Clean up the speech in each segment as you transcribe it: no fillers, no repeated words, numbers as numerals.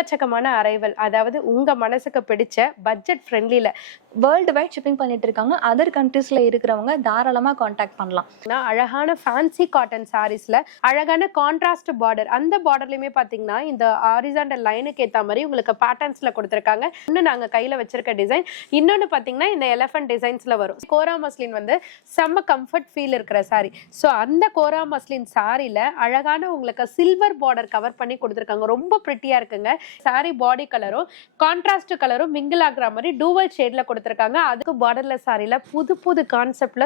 எக்கச்சக்கமான அரைவல், அதாவது உங்க மனசுக்கு பிடிச்ச பட்ஜெட் ஃப்ரெண்ட்லில வேர்ல்டு வைட் ஷிப்பிங் பண்ணிட்டு இருக்காங்க. அதர் கண்ட்ரீஸ்ல இருக்கிறவங்க தாராளமா காண்டாக்ட் பண்ணலாம். அழகான ஃபேன்சி காட்டன் சாரீஸ்ல அழகான கான்ட்ராஸ்ட் பார்டர், அந்த பார்டர்லயுமே பாத்தீங்கன்னா இந்த ஹாரிசான்டல் லைனுக்கு ஏத்த மாதிரி உங்களுக்கு பேட்டர்ன்ஸ்ல கொடுத்திருக்காங்க. இன்னும் நாங்க கையில வச்சிருக்க டிசைன், இன்னொன்னு பாத்தீங்கன்னா இந்த எலிஃபென்ட் டிசைன்ஸ்ல வரும். கோரா மஸ்லின் வந்து செம்ம கம்ஃபர்ட் ஃபீல் இருக்கிற சாரி. ஸோ அந்த கோரா மஸ்லின் சாரில அழகான உங்களுக்கு சில்வர் பார்டர் கவர் பண்ணி கொடுத்திருக்காங்க. ரொம்ப பிரிட்டியா இருக்குங்க. சாரி பாடி கலரும் கான்ட்ராஸ்ட் கலரும் மிங்கிள் ஆகுற மாதிரி டூவல் ஷேட்ல கொடுத்திருக்காங்க. அதுக்கு பார்டர்லெஸ் சாரில புது புது கான்செப்ட்ல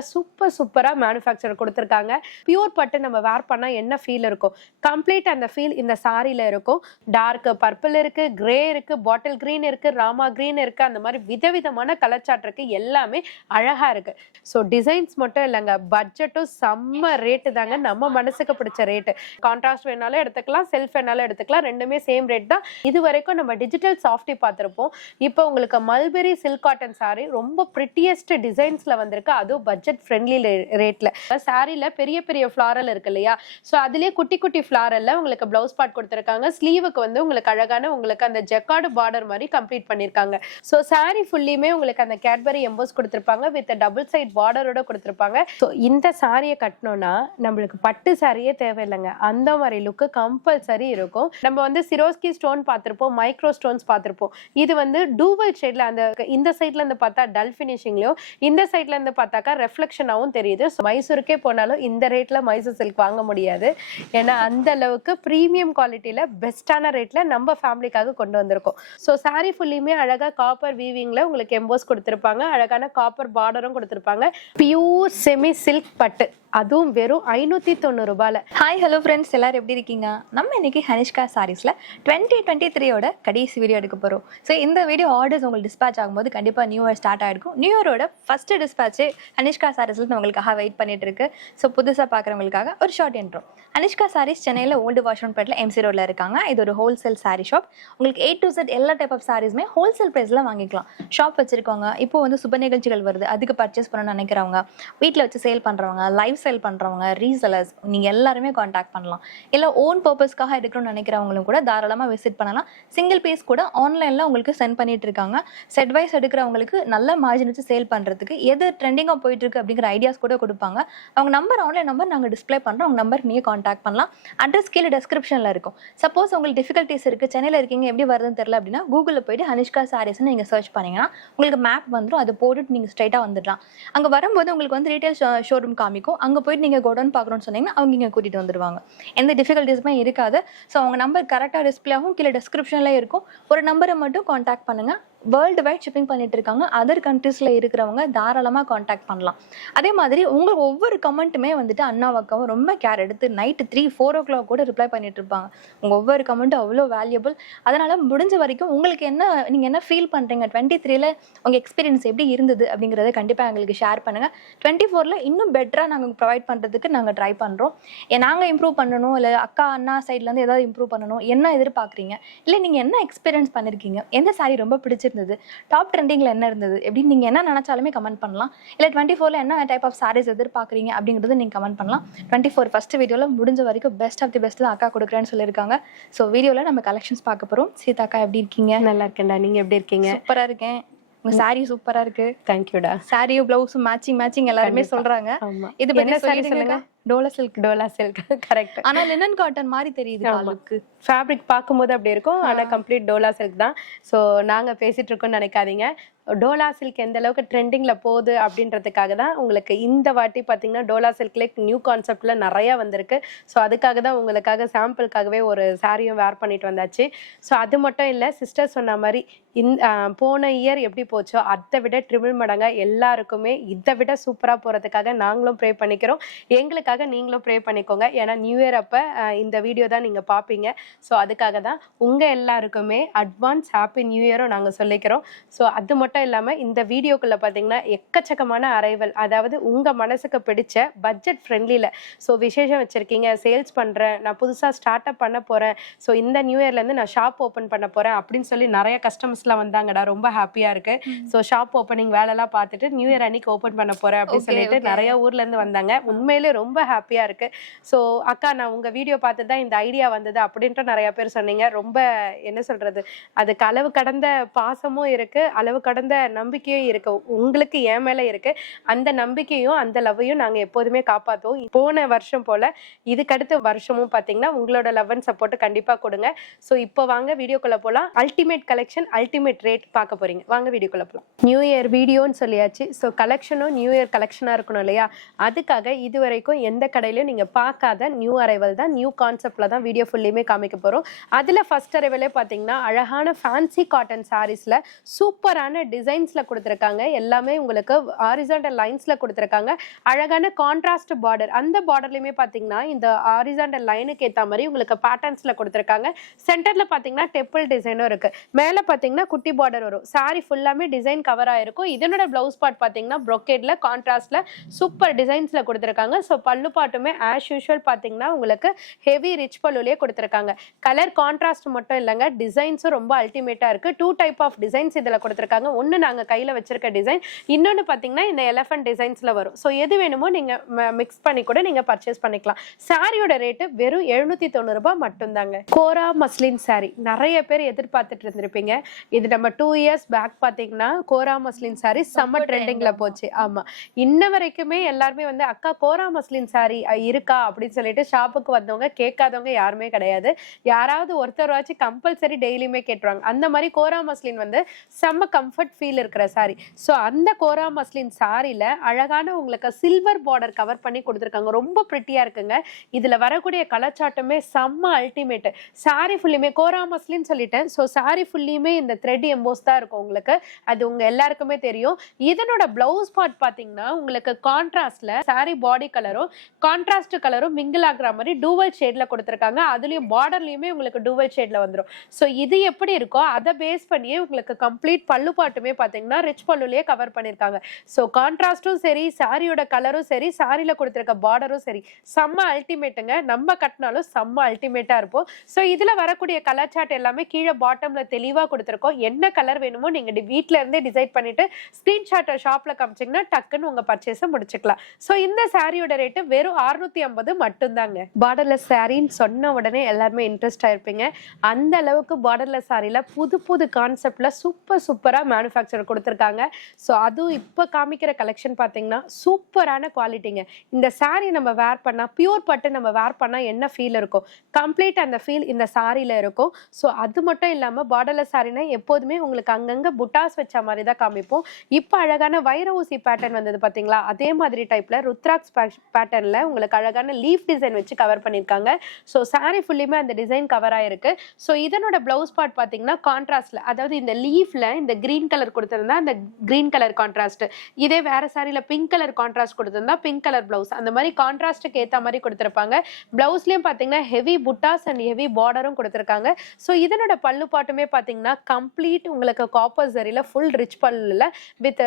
சூப்பரா மேனுஃபேக்சர் கொடுத்திருக்காங்க. பியூர் பட்டு நம்ம வேர் பண்ணா என்ன ஃபீல் இருக்கும், கம்ப்ளீட் அந்த ஃபீல் இந்த சாரில இருக்கும். டார்க் பர்பிள் இருக்கு, கிரே இருக்கு, பாட்டில் கிரீன் இருக்கு, ராமா கிரீன் இருக்கு, அந்த மாதிரி விதவிதமான கலர் சார்ட் இருக்கு. எல்லாமே அழகா இருக்கு. ஸோ டிசைன்ஸ் மட்டும் இல்லைங்க, பட்ஜெட்டும் செம்ம ரேட்டு தாங்க. நம்ம மனசுக்கு பிடிச்ச ரேட்டு. கான்ட்ராஸ்ட் வேணாலும் எடுத்துக்கலாம், செல்ஃப் வேணாலும் எடுத்துக்கலாம், ரெண்டுமே சேம் ரேட் தான். இது வரைக்கும் நம்ம டிஜிட்டல் சாஃப்டி பார்த்திருப்போம். இப்போ உங்களுக்கு மல்பெரி சில்க் காட்டன் சாரி ரொம்ப பிரிட்டியஸ்ட் டிசைன்ஸ்ல வந்திருக்கு. அதுவும் பட்ஜெட் ஃப்ரெண்ட்லி ரேட்ல. சாரில பெரிய பெரிய ஃபிளாரல் இருக்கு இல்லையா, ஸோ அதுலயே குட்டி குட்டி ஃபிளாரல்ல உங்களுக்கு பிளவுஸ் பார்ட் கொடுத்திருக்காங்க. ஸ்லீவுக்கு வந்து உங்களுக்கு அழகான உங்களுக்கு அந்த ஜெக்கார்டு பார்டர் மாதிரி கம்ப்ளீட் பண்ணிருக்காங்க. ஸோ சாரி ஃபுல்லியுமே உங்களுக்கு அந்த கேட்பரி எம்போஸ் கொடுத்திருப்பாங்க வித் டபுள் சைட் பார்டரோட கொடுத்திருப்பாங்க. ஸோ இந்த சாரியை கட்டணும்னா நம்மளுக்கு பட்டு சாரியே தேவையில்லைங்க, அந்த மாதிரி லுக்கு கம்பல்சரி இருக்கும். நம்ம வந்து சிரோஸ்கி ஸ்டோன் பார்த்திருப்போம், மைக்ரோ ஸ்டோன்ஸ் பார்த்திருப்போம். இது வந்து டூவல் ஷேட்ல அந்த இந்த சைட்ல இருந்து பார்த்தா டல் ஃபினிஷிங்லயும், இந்த சைட்ல இருந்து பார்த்தாக்கா ரெஃப்ளெக்ஷனாவும் தெரியுது. மைசூருக்கே போனாலும் இந்த ரேட்ல மைசூர் சில்க் வாங்க முடியாது. ஏன்னா அந்த அளவுக்கு பிரீமியம் குவாலிட்டியில பெஸ்டான ரேட்ல நம்ம ஃபேமிலிக்காக கொண்டு வந்திருக்கோம். ஸோ சாரி ஃபுல்லியுமே அழகா காப்பர் வீவிங்ல உங்களுக்கு எம்போஸ் கொடுத்திருப்பாங்க. அழகான காப்பர் பார்டரும் கொடுத்திருப்பாங்க. பியூர் செமி சில்க் பட்டு, அதுவும் வெறும் 590 ரூபாயில. ஹாய் ஹலோ ஃப்ரெண்ட்ஸ், எல்லாரும் எப்படி இருக்கீங்க? நம்ம இன்னைக்கு ஹனிஷ்கா சாரீஸ்ல 2023 கடைசி வீடியோ எடுக்க போறோம். ஸோ இந்த வீடியோ ஆர்டர்ஸ் உங்களுக்கு டிஸ்பேச் ஆகும்போது கண்டிப்பா நியூ இயர் ஸ்டார்ட் ஆயிருக்கும். நியூ இயரோட ஃபர்ஸ்ட் டிஸ்பேச்சே ஹனிஷ்கா சாரீஸ்ல உங்களுக்காக வெயிட் பண்ணிட்டு இருக்கு. ஸோ புதுசாக பார்க்குறவங்களுக்காக ஒரு ஷார்ட் இன்ட்ரோ. ஹனிஷ்கா சாரீஸ் சென்னையில் ஓல்டு வாஷ்ரூம் பேட்டில் எம்சி ரோட்ல இருக்காங்க. இது ஒரு ஹோல்சேல் சாரீ ஷாப். உங்களுக்கு A to Z எல்லா டைப் ஆஃப் சாரீஸுமே ஹோல்சேல் ப்ரைஸ்ல வாங்கிக்கலாம். ஷாப் வச்சிருக்கவங்க, இப்போ வந்து சுப நிகழ்ச்சிகள் வருது, அதுக்கு பர்ச்சேஸ் பண்ணணும்னு நினைக்கிறவங்க, வீட்டில் வச்சு சேல் பண்றவங்க, லைவ் சேல் பண்றவங்க, ரீசெலர்ஸ், நீங்க எல்லாருமே காண்டாக்ட் பண்ணலாம். இல்லை ஓன் பர்பஸ்க்காக எடுக்கணும்னு நினைக்கிறவங்களும் கூட தாராளமாக விசிட் பண்ணலாம். சிங்கிள் பீஸ் கூட ஆன்லைன்ல உங்களுக்கு சென்ட் பண்ணிட்டு இருக்காங்க. செட் வைஸ் எடுக்கிறவங்களுக்கு நல்ல மார்ஜின் வச்சு சேல் பண்றதுக்கு எது ட்ரெண்டிங்காக போயிட்டு இருக்கு அப்படிங்கிற ஐடியாஸ் கூட கொடுப்பாங்க. அவங்க நம்பர், ஆன்லைன் நம்பர் நாங்கள் டிஸ்பிளே பண்றோம். அவங்க நம்பர் நீங்க காண்டாக்ட் பண்ணலாம். அட்ரஸ் கீழே டெஸ்கிரிப்ஷன்ல இருக்கும். சப்போஸ் உங்களுக்கு டிஃபிகல்ட்டிஸ் இருக்கு, சென்னையில் இருக்கீங்க, எப்படி வருதுன்னு தெரியல அப்படின்னா கூகுளில் போயிட்டு ஹனிஷ்கா சாரீஸ்ன்னு நீங்க சர்ச் பண்ணீங்கன்னா உங்களுக்கு மேப் வந்துடும். அதை போட்டுட்டு நீங்க ஸ்ட்ரைட்டா வந்துடலாம். அங்க வரும்போது உங்களுக்கு வந்து ரீட்டைல் ஷோரூம் காமிக்கும். அங்க போயிட்டு நீங்க கோடவுன் பார்க்கணும்னு சொன்னீங்கன்னா அவங்க இங்கே கூட்டிட்டு வந்துடுவாங்க. எந்த டிஃபிகல்ட்டிஸுமே இருக்காது. ஸோ அவங்க நம்பர் கரெக்டாக டிஸ்பிளே ஆகும், கீழே டிஸ்கிரிப்ஷன்ல இருக்கும். ஒரு நம்பரை மட்டும் காண்டாக்ட் பண்ணுங்க. வேர்ல்டு வைட் ஷிப்பிங் பண்ணிட்டு இருக்காங்க. அதர் கண்ட்ரீஸ்ல இருக்கிறவங்க தாராளமா காண்டாக்ட் பண்ணலாம். அதே மாதிரி உங்களுக்கு ஒவ்வொரு கமெண்ட்டுமே வந்துட்டு அண்ணாவாக்கவும் ரொம்ப கேர் எடுத்து நைட்டு 3-4 o'clock கூட ரிப்ளை பண்ணிட்டு இருப்பாங்க. உங்க ஒவ்வொரு கமெண்ட்டும் அவ்வளோ வேல்யூபிள். அதனால முடிஞ்ச வரைக்கும் உங்களுக்கு நீங்க என்ன ஃபீல் பண்றீங்க, 23ல உங்க எக்ஸ்பீரியன்ஸ் எப்படி இருந்தது அப்படிங்கறத கண்டிப்பா எங்களுக்கு ஷேர் பண்ணுங்க. 24ல இன்னும் பெட்டரா நாங்க ப்ரொவைட் பண்றதுக்கு நாங்க ட்ரை பண்றோம். நாங்க இம்ப்ரூவ் பண்ணணும், இல்லை அக்கா அண்ணா சைட்ல இருந்து ஏதாவது இம்ப்ரூவ் பண்ணணும், என்ன எதிர்பார்க்குறீங்க, இல்லை நீங்க என்ன எக்ஸ்பீரியன்ஸ் பண்ணிருக்கீங்க, எந்த சாரி ரொம்ப பிடிச்சிருந்தது, டாப் ட்ரெண்டிங்ல என்ன இருந்தது, எப்படி நீங்க என்ன நினைச்சாலுமே கமெண்ட் பண்ணலாம். இல்ல 24ல என்ன டைப் ஆஃப் சாரீஸ் எதிர்பார்க்குறீங்க அப்படிங்கறது நீங்க கமெண்ட் பண்ணலாம். 24 ஃபர்ஸ்ட் வீடியோல முடிஞ்ச வரைக்கும் பெஸ்ட் ஆஃப் தி பெஸ்ட் தான் அக்கா கொடுக்குறேன்னு சொல்லியிருக்காங்க. ஸோ வீடியோல நம்ம கலெக்ஷன்ஸ் பார்க்க போறோம். சீதா அக்கா எப்படி இருக்கீங்க? நல்லா இருக்கேன்டா, நீங்க எப்படி இருக்கீங்க? சூப்பரா இருக்கேன். உங்க சாரி சூப்பரா இருக்கு. தேங்க்யூடா. சாரியும் பிளவுஸும் மேட்சிங் எல்லாருமே சொல்றாங்க. இது பத்தி சொல்லுங்க. Dola silk correct. ஆனா லினன் காட்டன் மாதிரி தெரியுது. லுக்கு ஃபேப்ரிக் பார்க்கும்போது அப்படி இருக்கும், ஆனா கம்ப்ளீட் டோலா சில்க் தான். ஸோ நாங்க பேசிட்டு இருக்கோம்னு நினைக்காதீங்க. டோலா சில்க் எந்த அளவுக்கு ட்ரெண்டிங்ல போகுது அப்படின்றதுக்காக தான் உங்களுக்கு இந்த வாட்டி பார்த்தீங்கன்னா டோலா சில்க்ல நியூ கான்செப்ட்ல நிறைய வந்திருக்கு. ஸோ அதுக்காக தான் உங்களுக்காக சாம்பிளுக்காகவே ஒரு சாரியும் வேர் பண்ணிட்டு வந்தாச்சு. ஸோ அது மட்டும் இல்லை, சிஸ்டர் சொன்ன மாதிரி போன இயர் எப்படி போச்சோ அதை விட ட்ரிபிள் மடங்கா எல்லாருக்குமே இதை விட சூப்பரா போறதுக்காக நாங்களும் ப்ரே பண்ணிக்கிறோம். எங்களுக்காக நீங்களும் ப்ரே பண்ணிக்கோங்க. ஏன்னா நியூ இயர் அப்ப இந்த வீடியோ தான் நீங்க பாப்பீங்க. ஸோ அதுக்காக தான் உங்க எல்லாருக்குமே அட்வான்ஸ் ஹாப்பி நியூ இயரும் நாங்க சொல்லிக்கிறோம். ஸோ அது மட்டும் இல்லாம இந்த வீடியோக்குள்ள பாத்தீங்கன்னா எக்கச்சக்கமான அரைவல், அதாவது உங்க மனசுக்கு பிடிச்ச பட்ஜெட் ஃப்ரெண்ட்லில. ஸோ விசேஷம் வச்சிருக்கீங்க, சேல்ஸ் பண்றேன், நான் புதுசா ஸ்டார்ட் அப் பண்ண போறேன், ஸோ இந்த நியூ இயர்ல இருந்து நான் ஷாப் ஓபன் பண்ண போறேன் அப்படின்னு சொல்லி நிறைய கஸ்டமர்ஸ் கஸ்டமர்ஸ்லாம் வந்தாங்கடா, ரொம்ப ஹாப்பியா இருக்கு. ஸோ ஷாப் ஓப்பனிங் வேலைலாம் பார்த்துட்டு நியூ இயர் அன்னைக்கு ஓப்பன் பண்ண போறேன் அப்படின்னு சொல்லிட்டு நிறைய ஊர்ல இருந்து வந்தாங்க. உண்மையிலே ரொம்ப ஹாப்பியா இருக்கு. ஸோ அக்கா, நான் உங்க வீடியோ பார்த்து தான் இந்த ஐடியா வந்தது அப்படின்ட்டு நிறைய பேர் சொன்னீங்க. ரொம்ப என்ன சொல்றது, அதுக்கு அளவு கடந்த பாசமும் இருக்கு, அளவு கடந்த நம்பிக்கையும் இருக்கு. உங்களுக்கு என் மேல இருக்கு. அந்த நம்பிக்கையும் அந்த லவ்வையும் நாங்க எப்போதுமே காப்பாத்துவோம். போன வருஷம் போல இதுக்கடுத்த வருஷமும் பாத்தீங்கன்னா உங்களோட லவ் அண்ட் சப்போர்ட் கண்டிப்பா கொடுங்க. ஸோ இப்போ வாங்க வீடியோக்குள்ள போலாம். அல்டிமேட் கலெக்ஷன், அல்டிமேட் ரேட் பார்க்க போறீங்க. வாங்க வீடியோக்குள்ள போலாம். நியூ இயர் வீடியோன்னு சொல்லியாச்சு. ஸோ கலெக்ஷனும் நியூ இயர் கலெக்ஷனா இருக்கணும் இல்லையா? அதுக்காக இது வரைக்கும் எந்த கடையிலையும் நீங்க பார்க்காத நியூ அரைவல் தான், நியூ கான்செப்ட்ல தான் வீடியோ ஃபுல்லையுமே காமிக்க போறோம். அதுல ஃபர்ஸ்ட் அரைவலே பாத்தீங்கன்னா அழகான ஃபேன்சி காட்டன் சாரீஸ்ல சூப்பரான டிசைன்ஸ்ல கொடுத்துருக்காங்க. எல்லாமே உங்களுக்கு ஹாரிசான்டல் லைன்ஸ்ல கொடுத்துருக்காங்க. அழகான கான்ட்ராஸ்ட் பார்டர், அந்த பார்டர்லயுமே பாத்தீங்கன்னா இந்த ஹாரிசான்டல் லைனுக்கு ஏத்த மாதிரி உங்களுக்கு பேட்டர்ன்ஸ்ல கொடுத்துருக்காங்க. சென்டர்ல பாத்தீங்கன்னா டெம்பிள் டிசைனும் இருக்கு. மேல பாத்தீங்கன்னா குட்டி பார்டர் வரும். சாரி ஃபுல்லாமே டிசைன் கவர் ஆயிருக்கும். இதனோட பிளவுஸ் பார்ட் பாத்தீங்கன்னா ப்ரொக்கேட்ல கான்ட்ராஸ்ட்ல சூப்பர் டிசைன்ஸ்ல கொடுத்துருக்காங்க. ஸோ பல்லு பாட்டுமே ஆஸ் யூஷுவல் பாத்தீங்கன்னா உங்களுக்கு ஹெவி ரிச் பல்லுலயே கொடுத்துருக்காங்க. கலர் கான்ட்ராஸ்ட் மட்டும் இல்லைங்க, டிசைன்ஸும் ரொம்ப அல்டிமேட்டா இருக்கு. 2 டைப் ஆஃப் டிசைன்ஸ் இதுல கொடுத்துருக்காங்க. ஒன்னு நாங்க கையில வச்சிருக்க டிசைன், இன்னொன்னு பாத்தீங்கன்னா இந்த எலிஃபென்ட் டிசைன்ஸ்ல வரும். ஸோ எது வேணுமோ நீங்க மிக்ஸ் பண்ணி கூட நீங்க பர்ச்சேஸ் பண்ணிக்கலாம். சாரியோட ரேட்டு வெறும் 790 ரூபாய் மட்டும்தாங்க. கோரா மஸ்லின் சாரி நிறைய பேர் எதிர்பார்த்துட்டு இருந்திருப்பீங்க. இது நம்ம 2 இயர்ஸ் பேக் பாத்தீங்கன்னா கோரா மஸ்லின் சாரி செம்ம ட்ரெண்டிங்ல போச்சு. ஆமா, இன்ன வரைக்குமே எல்லாருமே வந்து அக்கா கோரா மஸ்லின் சாரி இருக்கா அப்படின்னு சொல்லிட்டு ஷாப்புக்கு வந்தவங்க கேட்காதவங்க யாருமே கிடையாது. யாராவது ஒருத்தராச்சும் கம்பல்சரி டெய்லியுமே கேட்டுருவாங்க. அந்த மாதிரி கோரா மஸ்லின் வந்து செம்ம கம்ஃபர்ட் ஃபீல் இருக்கிற சாரி. ஸோ அந்த கோரா மஸ்லின் சாரியில அழகான உங்களுக்கு சில்வர் பார்டர் கவர் பண்ணி கொடுத்துருக்காங்க. ரொம்ப பிரிட்டியா இருக்குங்க. இதுல வரக்கூடிய கலச்சாட்டமே செம்ம அல்டிமேட். சாரி ஃபுல்லுமே கோரா மஸ்லின்னு சொல்லிட்டேன். ஸோ சாரி ஃபுல்லியுமே இந்த த்ரெட் எம்போஸ் தான் இருக்கும் உங்களுக்கு. அது உங்க எல்லாருக்குமே தெரியும். இதனோட பிளவுஸ் பார்ட் பாத்தீங்கன்னா உங்களுக்கு கான்ட்ராஸ்ட்ல சாரி பாடி கலரும் கான்ட்ராஸ்ட் கலரும் மிங்கிள் ஆகுற மாதிரி டூவல் ஷேட்ல கொடுத்துருக்காங்க. அதுலயும் பார்டர்லயுமே உங்களுக்கு டூவல் ஷேட்ல வந்துடும். ஸோ இது எப்படி இருக்கோ அதை பேஸ் பண்ணியே உங்களுக்கு கம்ப்ளீட் பல்லு பாட்டுமே பாத்தீங்கன்னா ரிச் பல்லுலயே கவர் பண்ணிருக்காங்க. ஸோ கான்ட்ராஸ்டும் சரி, சாரியோட கலரும் சரி, சாரியில கொடுத்துருக்க பார்டரும் சரி, செம்ம அல்டிமேட்டுங்க. நம்ம கட்டினாலும் செம்ம அல்டிமேட்டா இருப்போம். ஸோ இதுல வரக்கூடிய கலர் சார்ட் எல்லாமே கீழே பாட்டம்ல தெளிவா கொடுத்துருக்கோம். என்ன கலர் வேணுமோ நீங்க வீட்ல இருந்தே டிசைட் பண்ணிட்டு ஸ்கிரீன்ஷாட்டை ஷாப்ல காமிச்சிங்கன்னா டக்குன்னு உங்க பர்ச்சேஸை முடிச்சுக்கலாம். ஸோ இந்த சாரியோட ரேட்டு வெறும் 650 மட்டும்தாங்க. பார்டர்லெஸ் சாரின்னு சொன்ன உடனே எல்லாருமே இன்ட்ரெஸ்ட் ஆயிருப்பீங்க. அந்த அளவுக்கு பார்டர்லெஸ் சாரியில புது புது கான்செப்ட்ல சூப்பரா மேனுஃபேக்சர் கொடுத்துருக்காங்க. ஸோ அதுவும் இப்போ காமிக்கிற கலெக்ஷன் பார்த்தீங்கன்னா சூப்பரான குவாலிட்டிங்க. இந்த சாரி நம்ம வேர் பண்ணா, பியூர் பட்டு நம்ம வேர் பண்ணா என்ன ஃபீல் இருக்கும், கம்ப்ளீட் அந்த ஃபீல் இந்த சாரியில இருக்கும். ஸோ அது மட்டும் இல்லாமல் பார்டர்லெஸ் சாரினா எப்போதுமே உங்களுக்கு அங்கங்கே புட்டாஸ் வச்ச மாதிரி தான் காமிப்போம். இப்போ அழகான வைர ஊசி பேட்டர்ன் வந்தது பார்த்தீங்களா, அதே மாதிரி டைப்ல ருத்ராக்ஸ் பேட்டர்ன்ல உங்களுக்கு அழகான லீஃப் டிசைன் வச்சு கவர் பண்ணியிருக்காங்க. ஸோ சாரி ஃபுல்லுமே அந்த டிசைன் கவர் ஆயிருக்கு. ஸோ இதனோட பிளவுஸ் பார்ட் பார்த்தீங்கன்னா கான்ட்ராஸ்ட்ல, அதாவது இந்த லீஃப்ல இந்த கிரீன் கலர் கொடுத்திருந்தா அந்த கிரீன் கலர் கான்ட்ராஸ்ட், இதே வேற சாரியில பிங்க் கலர் கான்ட்ராஸ்ட் கொடுத்திருந்தா பிங்க் கலர் பிளவுஸ், அந்த மாதிரி கான்ட்ராஸ்ட்டுக்கு ஏற்ற மாதிரி கொடுத்துருப்பாங்க. பிளவுஸ்லயும் பார்த்தீங்கன்னா ஹெவி புட்டாஸ் அண்ட் ஹெவி பார்டரும் கொடுத்துருக்காங்க. ஸோ இதனோட பல்லு பாட்டுமே பார்த்தீங்கன்னா கம்ப்ளீட் உங்களுக்கு காப்பர் ஜரியில ஃபுல் ரிச் பல்லுல வித்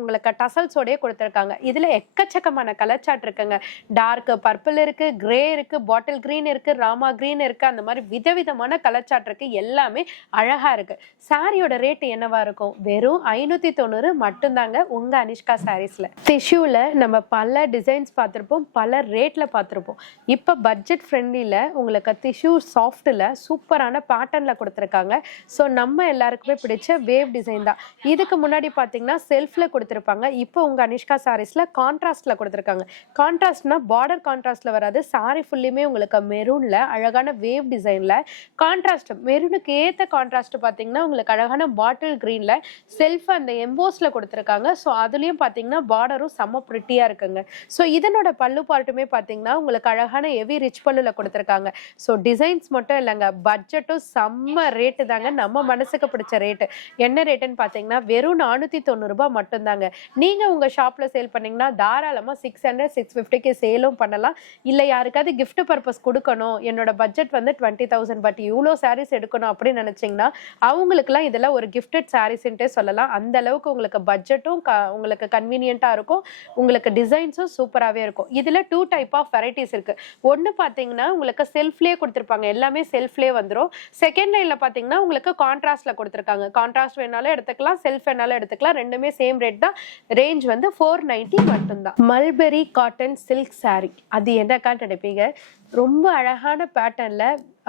உங்களுக்கு டசல்ஸோடய கொடுத்துருக்காங்க. இதுல எக்கச்சக்கமான கலர் சார்ட் இருக்குங்க. டார்க் பர்பிள் இருக்கு, கிரே இருக்கு, பாட்டில் கிரீன் இருக்கு, ராமா கிரீன் இருக்கு, அந்த மாதிரி விதவிதமான கலர் சார்ட் இருக்கு. எல்லாமே அழகா இருக்கு. சாரியோட ரேட் என்னவா இருக்கும்? வெறும் 590 மட்டும்தாங்க உங்க அனிஷ்கா சாரீஸ்ல. டிஷ்யூல நம்ம பல டிசைன்ஸ் பார்த்திருப்போம், பல ரேட்ல பார்த்திருப்போம். இப்ப பட்ஜெட் ஃப்ரெண்ட்லில உங்களுக்கு டிஷ்யூ சாஃப்ட்ல சூப்பரான பேட்டர்ன்ல கொடுத்துருக்காங்க. ஸோ நம்ம எல்லாருக்குமே பிடிச்ச வேவ் டிசைன் தான். இதுக்கு முன்னாடி பார்த்தீங்கன்னா செல்ஃப்ல கொடுத்துருப்பாங்க. இப்போ உங்க அனிஷ்கா சாரீஸ்ல கான்ட்ராஸ்ட்ல கொடுத்துருக்காங்க. கான்ட்ராஸ்ட்னா பார்டர் கான்ட்ராஸ்ட்ல வராது, சாரி ஃபுல்லுமே உங்களுக்கு மெரூன்ல அழகான வேவ் டிசைன்ல கான்ட்ராஸ்ட், மெரூனுக்கு ஏற்ற கான்ட்ராஸ்ட் பார்த்தீங்கன்னா உங்களுக்கு அழகான பாட்டில் கிரீன்ல செல்ஃப் அந்த எம்போஸ்ல கொடுத்துருக்காங்க. ஸோ அதுலயும் பார்த்தீங்கன்னா பார்டரும் செம்ம பிரிட்டியா இருக்குங்க. ஸோ இதனோட பல்லு பார்ட்டுமே பார்த்தீங்கன்னா உங்களுக்கு அழகான ஹெவி ரிச் பல்லுல கொடுத்துருக்காங்க. ஸோ டிசைன்ஸ் மட்டும் இல்லைங்க, பட்ஜெட்டும் செம்ம ரேட்டு தாங்க. நம்ம மனசுக்கு பிடிச்ச ரேட்டு என்ன ரேட்டுன்னு பார்த்தீங்கன்னா வெறும் 490 ரூபாய் மட்டும்தாங்க. நீங்க உங்க ஷாப்ல சேல் பண்ணீங்கன்னா தாராளமா 600 650க்கு சேலும் பண்ணலாம். இல்லை யாருக்காவது கிஃப்ட் பர்பஸ் கொடுக்கணும், என்னோட பட்ஜெட் வந்து 20,000 பட் இவ்வளோ சாரீஸ் எடுக்கணும் அப்படின்னு நினைச்சீங்கன்னா அவங்களுக்குலாம் இதெல்லாம் ஒரு கிஃப்டட் சாரீஸ்ன்ட்டே சொல்லலாம். அந்த அளவுக்கு உங்களுக்கு பட்ஜெட்டும் உங்களுக்கு கன்வீனியன்ட்டா இருக்கும், உங்களுக்கு டிசைன்ஸும் சூப்பராகவே இருக்கும். இதுல 2 டைப் ஆஃப் வெரைட்டிஸ் இருக்கு. ஒன்று பார்த்தீங்கன்னா உங்களுக்கு செல்ஃப்லேயே கொடுத்துருப்பாங்க, எல்லாமே செல்ஃப்லேயே வந்துடும். செகண்ட் லைன்ல பார்த்தீங்கன்னா உங்களுக்கு கான்ட்ராஸ்ட்ல கொடுத்துருக்காங்க. கான்ட்ராஸ்ட் வேணாலும் எடுத்துக்கலாம், செல்ஃப் வேணாலும் எடுத்துக்கலாம். ரெண்டுமே சேம் ரேட் தான். ரேஞ்ச் வந்து 490 மட்டும்தான். மல்பெரி காட்டன் சில்க் saree அது என்னக்கான்னு நினைப்பீங்க. ரொம்ப அழகான பேட்டர்ன்ல,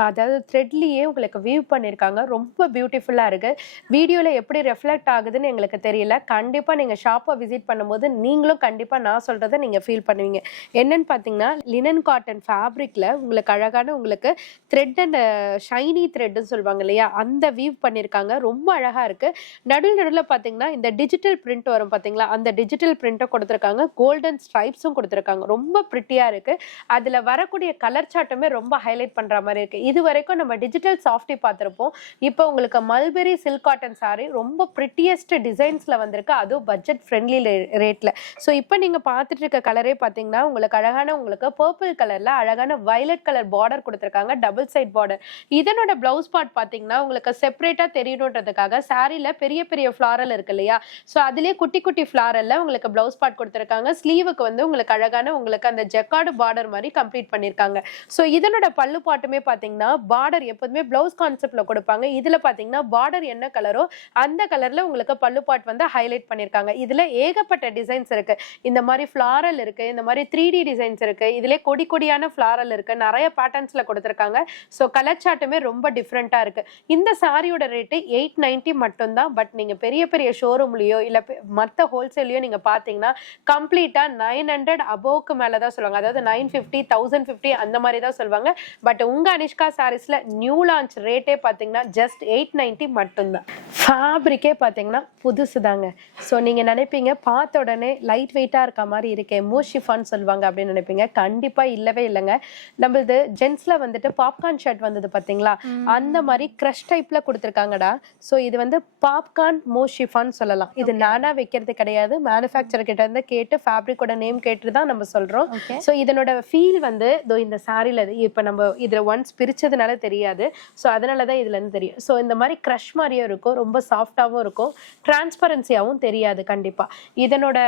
அதாவது த்ரெட்லயே உங்களுக்கு வீவ் பண்ணியிருக்காங்க. ரொம்ப பியூட்டிஃபுல்லா இருக்கு. வீடியோல எப்படி ரெஃப்ளெக்ட் ஆகுதுன்னு எங்களுக்கு தெரியல. கண்டிப்பா நீங்க ஷாப்பை விசிட் பண்ணும்போது நீங்களும் கண்டிப்பா நான் சொல்றதை நீங்க ஃபீல் பண்ணுவீங்க. என்னன்னு பாத்தீங்கன்னா லினன் காட்டன் ஃபேப்ரிக்ல உங்களுக்கு அழகான உங்களுக்கு த்ரெட் அண்ட் ஷைனி த்ரெட்னு சொல்லுவாங்க இல்லையா, அந்த வீவ் பண்ணியிருக்காங்க. ரொம்ப அழகா இருக்கு. நடுவில் பாத்தீங்கன்னா இந்த டிஜிட்டல் பிரிண்ட் வரும் பாத்தீங்களா, அந்த டிஜிட்டல் பிரிண்ட்டை கொடுத்துருக்காங்க. கோல்டன் ஸ்ட்ரைப்ஸும் கொடுத்துருக்காங்க. ரொம்ப பிரிட்டியா இருக்கு. அதுல வரக்கூடிய கலர் சார்ட்டுமே ரொம்ப ஹைலைட் பண்ற மாதிரி இருக்கு. இது வரைக்கும் நம்ம டிஜிட்டல் சாஃப்டி பார்த்திருப்போம். இப்போ உங்களுக்கு மல்பெரி சில்க் காட்டன் saree ரொம்ப பிரிட்டியஸ்ட் டிசைன்ஸ்ல வந்திருக்கு. அதுவும் பட்ஜெட் ஃப்ரெண்ட்லி ரேட்ல. ஸோ இப்போ நீங்க பார்த்துட்டு இருக்க கலரே பாத்தீங்கன்னா உங்களுக்கு அழகான உங்களுக்கு பர்பிள் கலர்ல அழகான வயலட் கலர் பார்டர் கொடுத்துருக்காங்க. Double side border. இதனோட பிளவுஸ் பார்ட் பாத்தீங்கன்னா உங்களுக்கு செப்பரேட்டா தெரியணுன்றதுக்காக சாரில பெரிய பெரிய ஃபிளாரல் இருக்கு இல்லையா, ஸோ அதுலயே குட்டி குட்டி ஃபிளாரல்ல உங்களுக்கு பிளவுஸ் பார்ட் கொடுத்துருக்காங்க. ஸ்லீவுக்கு வந்து உங்களுக்கு அழகான உங்களுக்கு அந்த ஜெக்கார்டு பார்டர் மாதிரி கம்ப்ளீட் பண்ணிருக்காங்க. ஸோ இதனோட பல்லு பாட்டுமே பாத்தீங்கன்னா பார்டர் எப்போதுமே பிளவுஸ் கான்செப்ட்ல கொடுப்பாங்க. இதுல பாத்தீங்கன்னா பார்டர் என்ன கலரோ அந்த கலர்ல உங்களுக்கு பல்லு பாட் வந்து ஹைலைட் பண்ணிருக்காங்க. இதுல ஏகப்பட்ட டிசைன்ஸ் இருக்கு. இந்த மாதிரி ஃபிளாரல் இருக்கு, இந்த மாதிரி 3D டிசைன்ஸ் இருக்கு, இதுல கொடி கொடியான ஃபிளாரல் இருக்கு, நிறைய பேட்டர்ன்ஸ்ல கொடுத்துருக்காங்க. ஸோ கலர் சார்ட்டுமே ரொம்ப டிஃப்ரெண்டா இருக்கு. இந்த சாரியோட ரேட்டு 890 மட்டும்தான். பட் நீங்க பெரிய பெரிய ஷோரூம்லயோ இல்ல மற்ற ஹோல்சேல்லையோ நீங்க பாத்தீங்கன்னா கம்ப்ளீட்டா 900 அபோவ்க்கு மேலதான் சொல்லுவாங்க. அதாவது 950 1050 அந்த மாதிரி தான் சொல்லுவாங்க. பட் உங்க அனிஷ்கா சாரீஸ்ல நியூ லான்ச் ரேட்டே பாத்தீங்கன்னா ஜஸ்ட் 890 மட்டும்தான். ஃபேப்ரிக்கே பாத்தீங்கன்னா புதுசு தாங்க. ஸோ நீங்க நினைப்பீங்க பார்த்த உடனே லைட் வெயிட்டா இருக்க மாதிரி இருக்கே, மோஷிஃபான்னு சொல்லுவாங்க அப்படின்னு நினைப்பீங்க. கண்டிப்பா இல்லவே இல்லைங்க. நம்மளது ஜென்ஸ்ல வந்துட்டு பாப்கார்ன் ஷர்ட் வந்தது பாத்தீங்களா, அந்த மாதிரி கிரஷ் டைப்ல கொடுத்துருக்காங்கடா. ஸோ இது வந்து பாப்கார்ன் மோஷிஃபான்னு சொல்லலாம். இது நானா வைக்கிறது கிடையாது, மேனுஃபேக்சர் கிட்ட இருந்து கேட்டு ஃபேப்ரிக்கோட நேம் கேட்டு தான் நம்ம சொல்றோம். ஸோ இதனோட ஃபீல் வந்து இந்த சாரில இப்ப நம்ம இதுல ஒன்ஸ் பிரிச்சதுனால தெரியாது. ஸோ அதனாலதான் இதுல இருந்து தெரியும். ஸோ இந்த மாதிரி கிரஷ் மாதிரியும் இருக்கும், ரொம்ப சாஃப்டாவும் இருக்கும், டிரான்ஸ்பரன்சியாவும் தெரியாது. கண்டிப்பா இதனோட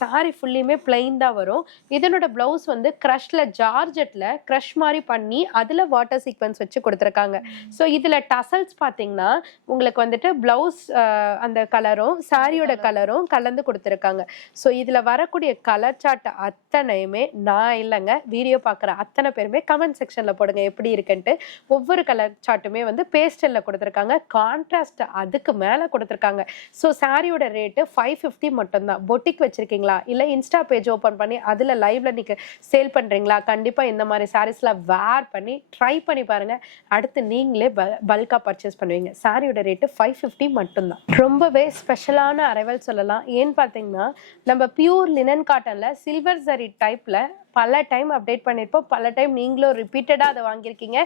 சாரி ஃபுல்லியுமே பிளைன் தான் வரும். இதனோட பிளவுஸ் வந்து கிரஷ்ல ஜார்ஜெட்ல கிரஷ் மாதிரி பண்ணி அதுல வாட்டர் சீக்வன்ஸ் வச்சு கொடுத்துருக்காங்க. ஸோ இதுல டசல்ஸ் பாத்தீங்கன்னா உங்களுக்கு வந்துட்டு பிளவுஸ் அந்த கலரும் சாரியோட கலரும் கலந்து கொடுத்துருக்காங்க. ஸோ இதுல வரக்கூடிய கலர் சார்ட் அத்தனையுமே நான் இல்லைங்க, வீடியோ பார்க்குற அத்தனை பேருமே கமெண்ட் செக்ஷன்ல போடுங்க எப்படி இருக்குன்ட்டு. ஒவ்வொரு கலர் சார்ட்டுமே வந்து பேஸ்டல்ல கொடுத்துருக்காங்க, கான்ட்ராஸ்ட் அதுக்கு மேல கொடுத்துருக்காங்க. ஸோ சாரியோட ரேட்டு 550 மட்டும்தான். பொட்டிக் வச்சிருக்கீங்களா இல்ல இன்ஸ்டா பேஜ் ஓபன் பண்ணி அதுல லைவ்ல நீங்க சேல் பண்றீங்களா, கண்டிப்பா இந்த மாதிரி சாரீஸ்ல வேர் பண்ணி ட்ரை பண்ணி பாருங்க. அடுத்து நீங்களே பல்கா பர்ச்சேஸ் பண்ணுவீங்க. சாரியோட ரேட்டு 550 மட்டும்தான். ரொம்பவே ஸ்பெஷலான அரைவல் சொல்லலாம். ஏன்னு பாத்தீங்கன்னா நம்ம பியூர் லினன் காட்டன்ல சில்வர் ஜரி டைப்ல பல டைம் அப்டேட் பண்ணிருப்போம். பல டைம் நீங்களும் ரிப்பீட்டடா அதை வாங்கியிருக்கீங்க.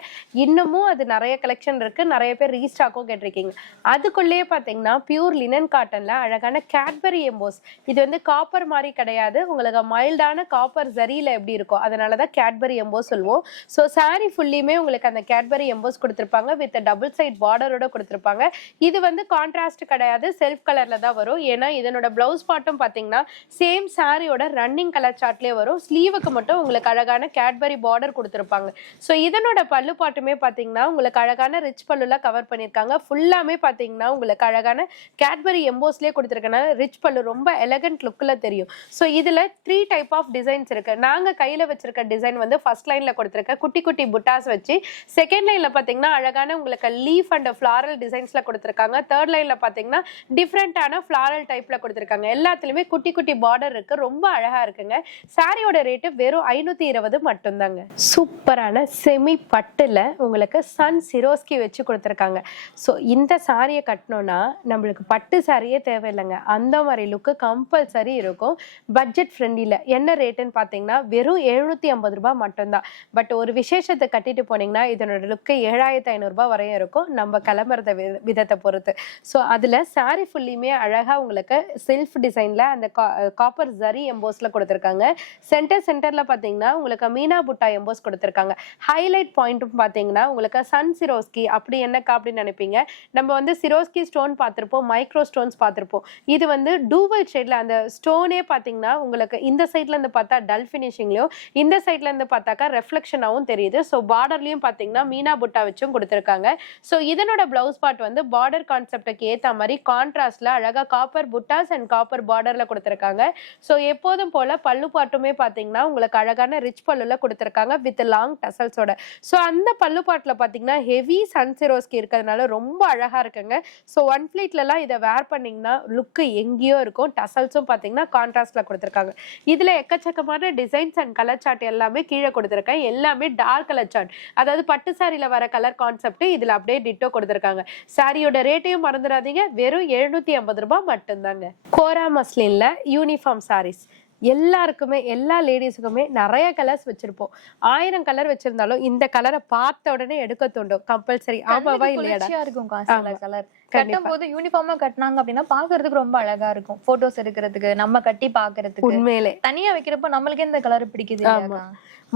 இன்னமும் அது நிறைய கலெக்ஷன் இருக்கு, நிறைய பேர் ரீஸ்டாக்கும் கேட்டிருக்கீங்க. அதுக்குள்ளேயே பாத்தீங்கன்னா பியூர் லினன் காட்டன்ல அழகான கேட்பரி எம்போஸ். இது வந்து காப்பர் மாதிரி கிடையாது, உங்களுக்கு மைல்டான காப்பர் ஜரியில எப்படி இருக்கும் அதனாலதான் கேட்பரி எம்போஸ் சொல்லுவோம். ஸோ சாரி ஃபுல்லியுமே உங்களுக்கு அந்த கேட்பரி எம்போஸ் கொடுத்துருப்பாங்க வித் டபுள் சைட் பார்டரோட கொடுத்துருப்பாங்க. இது வந்து கான்ட்ராஸ்ட் கிடையாது, செல்ஃப் கலர்ல தான் வரும். ஏன்னா இதனோட பிளவுஸ் பார்ட்டும் பாத்தீங்கன்னா சேம் சாரியோட ரன்னிங் கலர் சார்ட்லயே வரும். ஸ்லீவுக்கு மட்டும் உங்களுக்கு அழகான கேட்பரி பார்டர் கொடுத்துருப்பாங்க. ஸோ இதனோட பல்லு பாட்டுமே பாத்தீங்கன்னா உங்களுக்கு அழகான ரிச் பல்லுல கவர் பண்ணிருக்காங்க. ஃபுல்லாமே பாத்தீங்கன்னா உங்களுக்கு அழகான கேட்பரி எம்போஸ்லயே கொடுத்துருக்கனால ரிச் பல்லு ரொம்ப எலகன்ட் லுக்ல தெரியும். ஸோ இதுல 3 டைப் ஆஃப் டிசைன்ஸ் இருக்கு. நாங்க கையில வச்சிருக்க டிசைன் வந்து ஃபர்ஸ்ட் லைன்ல கொடுத்துருக்க குட்டி குட்டி புட்டாஸ் வச்சு, செகண்ட் லைன்ல பாத்தீங்கன்னா அழகான உங்களுக்கு லீஃப் அண்ட் ஃபிளாரல் டிசைன்ஸ்ல கொடுத்துருக்காங்க. தேர்ட் லைன்ல பாத்தீங்கன்னா டிஃப்ரெண்டான ஃபிளாரல் டைப்ல கொடுத்துருக்காங்க. எல்லாத்துலயுமே குட்டி குட்டி பார்டர் இருக்கு, ரொம்ப அழகா இருக்குங்க. சாரியோட ரேட்டு வெறும் 520 மட்டும்தாங்க. சூப்பரான செமி பட்டுல உங்களுக்கு சன் சிரோஸ்கி வச்சு கொடுத்துருக்காங்க. ஸோ இந்த சாரியை கட்டணும்னா நம்மளுக்கு பட்டு சாரியே தேவையில்லைங்க, அந்த மாதிரி லுக்கு கம்பல்சரி இருக்கும். பட்ஜெட் ஃப்ரெண்ட்லியில் என்ன ரேட்டுன்னு பார்த்தீங்கன்னா வெறும் 750 ரூபாய் மட்டும்தான். பட் ஒரு விசேஷத்தை கட்டிட்டு போனீங்கன்னா இதனோட லுக்கு 7500 ரூபாய் வரையும் இருக்கும், நம்ம கிளம்புறத விதத்தை பொறுத்து. ஸோ அதில் சாரி ஃபுல்லியுமே அழகாக உங்களுக்கு செல்ஃப் டிசைனில் அந்த காப்பர் ஜரி எம்போஸில் கொடுத்துருக்காங்க. சென்டர் பார்டர்ல பாத்தீங்கன்னா உங்களுக்கு மீனா புட்டா எம்போஸ் கொடுத்திருக்காங்க. ஹைலைட் பாயிண்ட்டும் பாத்தீங்கன்னா உங்களுக்கு சன் சிரோஸ்கி அப்படி என்னக்கா அப்படின்னு நினைப்பீங்க. நம்ம வந்து சிரோஸ்கி ஸ்டோன் பார்த்திருப்போம், மைக்ரோ ஸ்டோன்ஸ் பார்த்திருப்போம். இது வந்து டூவல் ஷேட்ல அந்த ஸ்டோனே பாத்தீங்கன்னா உங்களுக்கு இந்த சைட்ல இருந்து பார்த்தா டல் ஃபினிஷிங்லயும், இந்த சைட்ல இருந்து பார்த்தாக்கா ரெஃப்ளெக்ஷனாவும் தெரியுது. ஸோ பார்டர்லயும் பாத்தீங்கன்னா மீனா புட்டா வச்சும் கொடுத்திருக்காங்க. ஸோ இதனோட பிளவுஸ் பார்ட் வந்து பார்டர் கான்செப்டுக்கு ஏத்த மாதிரி கான்ட்ராஸ்ட்ல அழகா காப்பர் புட்டாஸ் அண்ட் காப்பர் பார்டர்ல கொடுத்திருக்காங்க. ஸோ எப்போதும் போல பல்லு பாட்டுமே பாத்தீங்கன்னா உங்களுக்கு அழகான ரிச் பல்லுல கொடுத்திருக்காங்க வித் லாங் டசல்ஸோட. ஸோ அந்த பல்லு பாட்டுல பாத்தீங்கன்னா ஹெவி சன் சிரோஸ்கி இருக்கிறதுனால ரொம்ப அழகா இருக்குங்க. ஸோ ஒன் ஃபிளீட்லாம் இதை வேர் பண்ணீங்கன்னா லுக்கு எங்கேயோ இருக்கும். டசல்ஸும் பாத்தீங்கன்னா கான்ட்ராஸ்ட்ல கொடுத்திருக்காங்க. இதுல எக்கச்சக்கமான டிசைன்ஸ் அண்ட் கலர் சார்ட் எல்லாமே கீழே கொடுத்திருக்கேன். எல்லாமே டார்க் கலர் சார்ட், அதாவது பட்டு சாரியில வர கலர் கான்செப்ட் இதுல அப்படியே டிட்டோ கொடுத்திருக்காங்க. சாரியோட ரேட்டையும் மறந்துடாதீங்க, வெறும் 750 ரூபாய் மட்டும்தாங்க. கோரா மஸ்லின்ல யூனிஃபார்ம் சாரீஸ் எல்லாருக்குமே, எல்லா லேடிஸுக்குமே நிறைய கலர்ஸ் வச்சிருப்போம். 1000 கலர் வச்சிருந்தாலும் இந்த கலரை பார்த்த உடனே எடுக்க தோண்டும் கம்பல்சரி. ஆமாவா இல்லையாடா? இருக்கும் கலர் கட்டும் போது யூனிஃபார்மா கட்டினாங்க அப்படின்னா பாக்குறதுக்கு ரொம்ப அழகா இருக்கும். போட்டோஸ் எடுக்கிறதுக்கு, நம்ம கட்டி பாக்குறதுக்கு. உண்மையிலே தனியா வைக்கிறப்ப நம்மளுக்கு இந்த கலர் பிடிக்குது.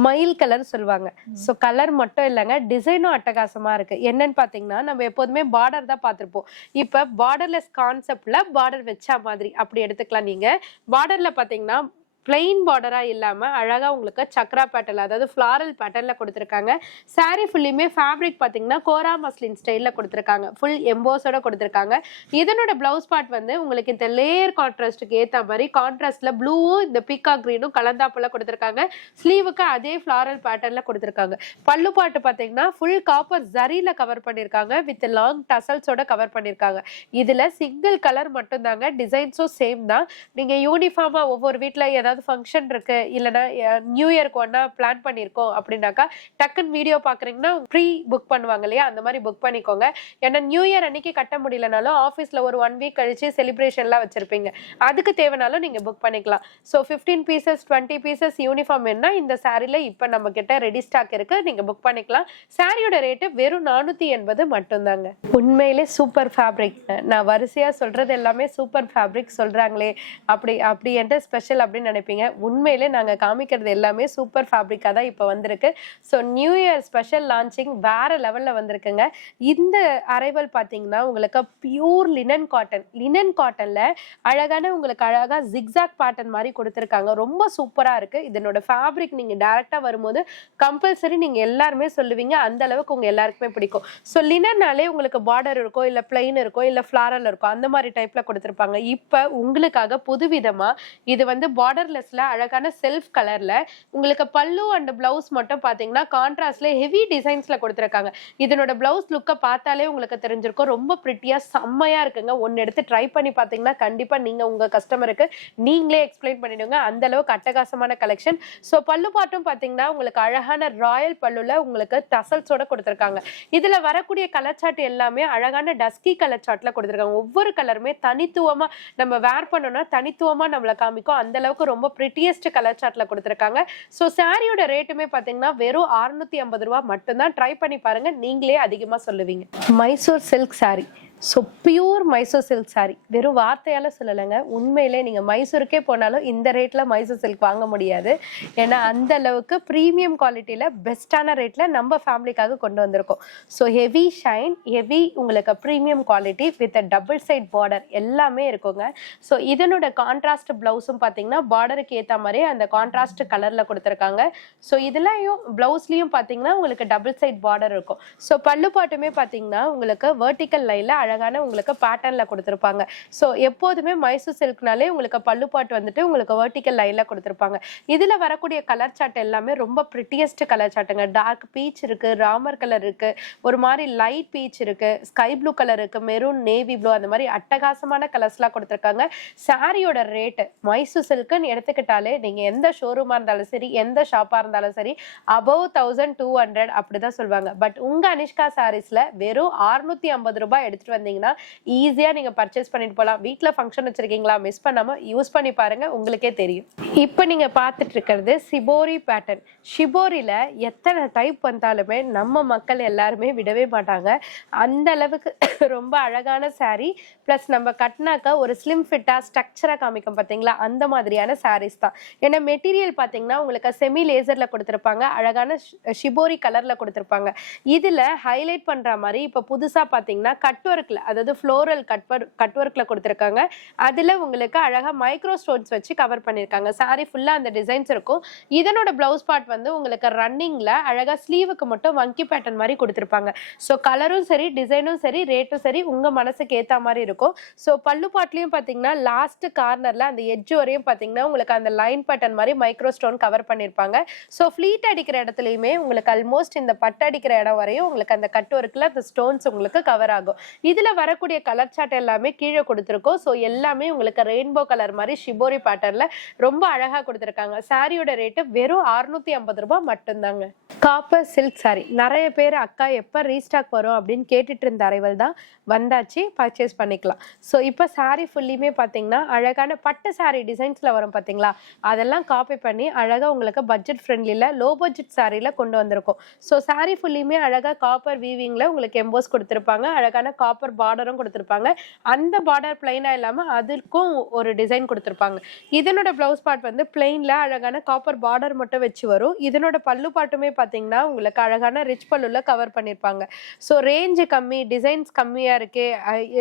மயில் கலர் சொல்லுவாங்க. சோ கலர் மட்டும் இல்லைங்க, டிசைனும் அட்டகாசமா இருக்கு. என்னன்னு பாத்தீங்கன்னா நம்ம எப்போதுமே பார்டர் தான் பார்த்திருப்போம். இப்ப பார்டர்லெஸ் கான்செப்ட்ல பார்டர் வச்சா மாதிரி அப்படி எடுத்துக்கலாம். நீங்க பார்டர்ல பாத்தீங்கன்னா பிளைன் பார்டரா இல்லாம அழகா உங்களுக்கு சக்ரா பேட்டர்ல, அதாவது ஃபிளாரல் பேட்டர்ல கொடுத்திருக்காங்க. சாரி ஃபுல்லுமே ஃபேப்ரிக் பாத்தீங்கன்னா கோரா மஸ்லின் ஸ்டைல்ல கொடுத்திருக்காங்க. ஃபுல் எம்போஸோட கொடுத்திருக்காங்க. இதனோட பிளவுஸ் பார்ட் வந்து உங்களுக்கு இந்த லேயர் கான்ட்ராஸ்டுக்கு ஏத்த மாதிரி கான்ட்ராஸ்ட்ல ப்ளூவும் இந்த பீகா கிரீனும் கலந்தாப்புல கொடுத்திருக்காங்க. ஸ்லீவுக்கு அதே ஃபிளாரல் பேட்டர்ல கொடுத்திருக்காங்க. பல்லு பாட்டு பாத்தீங்கன்னா ஃபுல் காப்பர் ஜரியில கவர் பண்ணிருக்காங்க வித் லாங் டசல்ஸோட கவர் பண்ணிருக்காங்க. இதுல சிங்கிள் கலர் மட்டும் தாங்க, டிசைன்ஸும் சேம் தான். நீங்க யூனிஃபார்மா ஒவ்வொரு வீட்டுல ஏதாவது ஃபங்க்ஷன் இருக்கு, இல்லைன்னா நியூ இயர்க்கு ஒன்னா பிளான் பண்ணிருக்கோம் அப்படின்னாக்கா டக்குன்னு வீடியோ பாக்குறீங்கன்னா ப்ரீ புக் பண்ணுவாங்க இல்லையா, அந்த மாதிரி புக் பண்ணிக்கோங்க. ஏன்னா நியூ இயர் அன்னைக்கு கட்ட முடியலனாலும் ஆஃபீஸ்ல ஒரு 1 வீக் கழிச்சு செலிப்ரேஷன்லாம் வச்சிருப்பீங்க, அதுக்கு தேவைனாலும் நீங்க புக் பண்ணிக்கலாம். ஸோ 15 பீசஸ் 20 பீசஸ் யூனிஃபார்ம் என்ன இந்த சாரில இப்ப நம்ம கிட்ட ரெடி ஸ்டாக் இருக்கு, நீங்க புக் பண்ணிக்கலாம். சாரியோட ரேட்டு வெறும் 480 மட்டும்தாங்க. உண்மையிலே சூப்பர் ஃபேப்ரிக். நான் வரிசையா சொல்றது எல்லாமே சூப்பர் ஃபேப்ரிக் சொல்றாங்களே அப்படி என்ற ஸ்பெஷல் அப்படின்னு நினைப்பீங்க. உண்மையிலே நாங்க காமிக்கிறது எல்லாமே சூப்பர் ஃபேப்ரிக்கா தான் இப்ப வந்திருக்கு. So new year special launching வேற லெவல்ல வந்திருக்குங்க. இந்த அரைவல் பாத்தீங்கன்னா உங்களுக்கு பியூர் லினன் காட்டன்ல அழகான உங்களுக்கு அழகா ஜிக்ஸாக் பேட்டர்ன் மாதிரி கொடுத்திருக்காங்க. ரொம்ப சூப்பரா இருக்கு. இதனோட ஃபேப்ரிக் நீங்க டைரக்டா வரும்போது கம்பல்சரி நீங்க எல்லாருமே சொல்லுவீங்க, அந்த அளவுக்கு உங்க எல்லாருக்குமே பிடிக்கும். ஸோ லினன்னாலே உங்களுக்கு பார்டர் இருக்கும், இல்ல பிளைன் இருக்கும், இல்ல ஃபிளாரல் இருக்கும், அந்த மாதிரி டைப்ல கொடுத்திருப்பாங்க. இப்ப உங்களுக்காக புதுவிதமா இது வந்து பார்டர்லெஸ்ல அழகான செல்ஃப் கலர்ல உங்களுக்கு பல்லு அண்ட் பிளவுஸ் மட்டும் பாத்தீங்கன்னா கான்ட்ராஸ்ட்ல ஹெவி டிசைன்ஸ்ல கொடுத்திருக்காங்க. இதனோட பிளவுஸ் லுக்க பார்த்தாலே உங்களுக்கு தெரிஞ்சிருக்கும், ரொம்ப பிரிட்டியா செம்மையா இருக்குங்க. ஒன்னு எடுத்து ட்ரை பண்ணி பாத்தீங்கன்னா கண்டிப்பா நீங்க உங்க கஸ்டமருக்கு நீங்களே எக்ஸ்பிளைன் பண்ணிடுங்க, அந்த அளவுக்கு அட்டகாசமான கலெக்ஷன். சோ பல்லு பாட்டும் பாத்தீங்கன்னா உங்களுக்கு அழகான ராயல் பல்லுல உங்களுக்கு டசல்ஸோட கொடுத்திருக்காங்க. இதுல வரக்கூடிய கலர் சார்ட் எல்லாமே அழகான டஸ்கி கலர் சார்ட்ல கொடுத்திருக்காங்க. ஒவ்வொரு கலருமே தனித்துவமா நம்ம வேர் பண்ணோம்னா தனித்துவமா நம்மள காமிக்கும், அந்த அளவுக்கு ரொம்ப பிரிட்டியஸ்ட் கலர் சார்ட்ல கொடுத்திருக்காங்க. சோ சாரியோட ரேட்டுமே பாத்தீங்கன்னா வெறும் 650 ரூபாய் மட்டும்தான். ட்ரை பண்ணி பாருங்க, நீங்களே அதிகமா சொல்லுவீங்க. Mysore silk sorry. So pure Mysore silk sorry, வெறும் வார்த்தையால சொல்லலைங்க, உண்மையிலே நீங்க மைசூருக்கே போனாலும் இந்த ரேட்ல மைசூர் சில்க் வாங்க முடியாது. ஏன்னா அந்த அளவுக்கு ப்ரீமியம் குவாலிட்டியில பெஸ்டான ரேட்ல நம்ம ஃபேமிலிக்காக கொண்டு வந்திருக்கோம். ஸோ ஹெவி ஷைன், ஹெவி உங்களுக்கு premium quality with double side border எல்லாமே இருக்குங்க. ஸோ இதனோட கான்ட்ராஸ்ட் பிளவுஸும் பார்த்தீங்கன்னா பார்டருக்கு ஏற்ற மாதிரி அந்த கான்ட்ராஸ்ட் கலர்ல கொடுத்துருக்காங்க. ஸோ இதுலயும் பிளவுஸ்லயும் பார்த்தீங்கன்னா உங்களுக்கு டபுள் சைட் பார்டர் இருக்கும். ஸோ பல்லு பாட்டுமே பார்த்தீங்கன்னா உங்களுக்கு வெர்டிக்கல் லைன்ல அழகான உங்களுக்கு பேட்டர்ன்ல கொடுத்திருப்பாங்க. சோ எப்போதுமே மைசூர் சில்க்னாலே உங்களுக்கு பல்லு பாட்டு வந்துட்டு உங்களுக்கு வெர்டிக்கல் லைன்ல கொடுத்திருப்பாங்க. இதுல வரக்கூடிய கலர் சார்ட் எல்லாமே ரொம்ப பிரிட்டியஸ்ட் கலர் சார்ட்டுங்க. டார்க் பீச் இருக்கு, ராமர் கலர் இருக்கு, ஒரு மாதிரி லைட் பீச் இருக்கு, ஸ்கை ப்ளூ கலர் இருக்கு, மெரூன், நேவி ப்ளூ, அந்த மாதிரி அட்டகாசமான கலர்ஸ்லாம் கொடுத்திருக்காங்க. சாரியோட ரேட் மைசூர் சில்க்னு எடுத்துக்கிட்டாலே நீங்க எந்த ஷோரூமா இருந்தாலும் சரி, எந்த ஷாப்பா இருந்தாலும் சரி, above 1200 அப்படிதான் சொல்லுவாங்க. பட் உங்க அனிஷ்கா சாரீஸ்ல வெறும் 650 ரூபாய் எடுத்துட்டு வந்தீங்கன்னா ஈஸியா நீங்க பர்ச்சேஸ் பண்ணிட்டு போகலாம். வீட்ல ஃபங்க்ஷன் வச்சிருக்கீங்களா, மிஸ் பண்ணாம யூஸ் பண்ணி பாருங்க, உங்களுக்கே தெரியும். இப்போ நீங்க பார்த்துட்டு இருக்கிறது சிபோரி பேட்டர்ன். ஷிபோரியில எத்தனை டைப் வந்தாலுமே நம்ம மக்கள் எல்லாருமே விடவே மாட்டாங்க. அந்த அளவுக்கு ரொம்ப அழகான saree. பிளஸ் நம்ம கட்டினாக்க ஒரு ஸ்லிம் ஃபிட்டா ஸ்ட்ரக்சரா காமிக்கும் பார்த்தீங்களா, அந்த மாதிரியான sarees தான். ஏன்னா மெட்டீரியல் பார்த்தீங்கன்னா உங்களுக்கு செமி லேசர்ல கொடுத்துருப்பாங்க, அழகான ஷிபோரி கலர்ல கொடுத்துருப்பாங்க. இதுல ஹைலைட் பண்ற மாதிரி இப்போ புதுசா பார்த்தீங்கன்னா கட் ஒர்க்ல, அதாவது ஃப்ளோரல் கட் ஒர்க்ல கொடுத்துருக்காங்க. அதுல உங்களுக்கு அழகா மைக்ரோ ஸ்டோன்ஸ் வச்சு கவர் பண்ணிருக்காங்க. saree ஃபுல்லா அந்த டிசைன்ஸ் இருக்கும். இதனோட பிளவுஸ் பார்ட் வந்து உங்களுக்கு ரன்னிங்ல அழகா ஸ்லீவுக்கு மட்டும் வங்கி பேட்டர்ன் மாதிரி கொடுத்துருப்பாங்க. ஸோ கலரும் சரி, டிசைனும் சரி, ரேட்டும் சரி உங்க மனசுக்கு ஏத்த மாதிரி இருக்கும். ஸோ பல்லு பாட்லயும் பாத்தீங்கன்னா லாஸ்ட் கார்னர்ல அந்த எட்ஜ் வரையும் பாத்தீங்கன்னா உங்களுக்கு அந்த லைன் பேட்டர்ன் மாதிரி மைக்ரோ ஸ்டோன் கவர் பண்ணிருப்பாங்க. ஸோ ஃபிளீட் அடிக்கிற இடத்துலயுமே உங்களுக்கு ஆல்மோஸ்ட் இந்த பட்டு அடிக்கிற இடம் வரையும் உங்களுக்கு அந்த கட் ஒர்க்ல அந்த ஸ்டோன்ஸ் உங்களுக்கு கவர் ஆகும். இதுல வரக்கூடிய கலர் சார்ட் எல்லாமே கீழே கொடுத்துருக்கோம். ஸோ எல்லாமே உங்களுக்கு ரெயின்போ கலர் மாதிரி ஷிபோரி பேட்டர்ன்ல ரொம்ப அழகா கொடுத்துருக்காங்க. சாரியோட ரேட்டு வெறும் 650 ரூபாய் மட்டும்தாங்க. காப்பர் சில்க் சாரி நிறைய பேர் அக்கா எப்ப ரீஸ்டாக் வரும் அப்படின்னு கேட்டுட்டு இருந்த அரைவல் தான் வந்தாச்சு, பர்ச்சேஸ் பண்ணிக்கலாம். ஸோ இப்போ சாரி ஃபுல்லியுமே பார்த்தீங்கன்னா அழகான பட்டு சாரி டிசைன்ஸ்ல வரும் பார்த்தீங்களா, அதெல்லாம் காப்பி பண்ணி அழகா உங்களுக்கு பட்ஜெட் ஃப்ரெண்ட்லியில் லோ பட்ஜெட் சாரியில் கொண்டு வந்திருக்கும். ஸோ சாரி ஃபுல்லியுமே அழகா காப்பர் வீவிங்ல உங்களுக்கு எம்போஸ் கொடுத்துருப்பாங்க, அழகான காப்பர் பார்டரும் கொடுத்துருப்பாங்க. அந்த பார்டர் பிளைனா இல்லாம அதுக்கும் ஒரு டிசைன் கொடுத்துருப்பாங்க. இதனோட பிளவுஸ் பார்ட் வந்து பிளைன்ல அழகான காப்பர் பார்டர் மட்டும் வச்சு வரும். இதனோட பல்லு பாட்டுமே பார்த்தீங்கன்னா உங்களுக்கு அழகான ரிச் பல்லுல கவர் பண்ணிருப்பாங்க. ஸோ ரேஞ்சு கம்மி, டிசைன்ஸ் கம்மியா இருக்கே